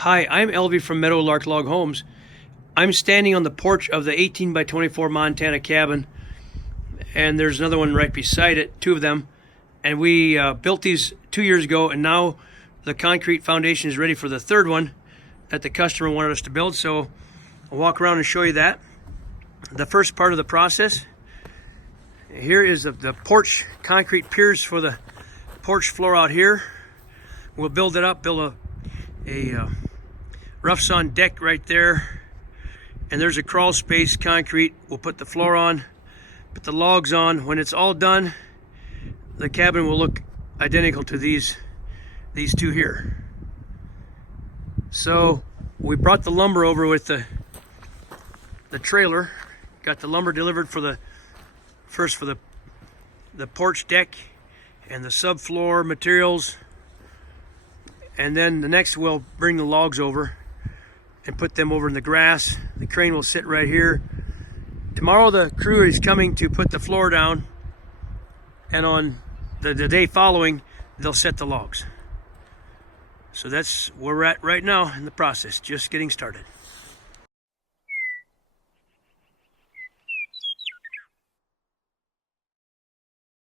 Hi, I'm Elvie from Meadowlark Log Homes. I'm standing on the porch of the 18 by 24 Montana cabin, and there's another one right beside it, two of them. And we built these 2 years ago, and now the concrete foundation is ready for the third one that the customer wanted us to build. So I'll walk around and show you that. The first part of the process, here is the porch concrete piers for the porch floor out here. We'll build it up, build a rough sawn deck right there, and there's a crawl space concrete. We'll put the floor on, put the logs on. When it's all done, the cabin will look identical to these two here. So we brought the lumber over with the trailer, got the lumber delivered for the porch deck and the subfloor materials, and then the next we'll bring the logs over and put them over in the grass. The crane will sit right here. Tomorrow the crew is coming to put the floor down, and on the day following they'll set the logs. So that's where we're at right now in the process, just getting started.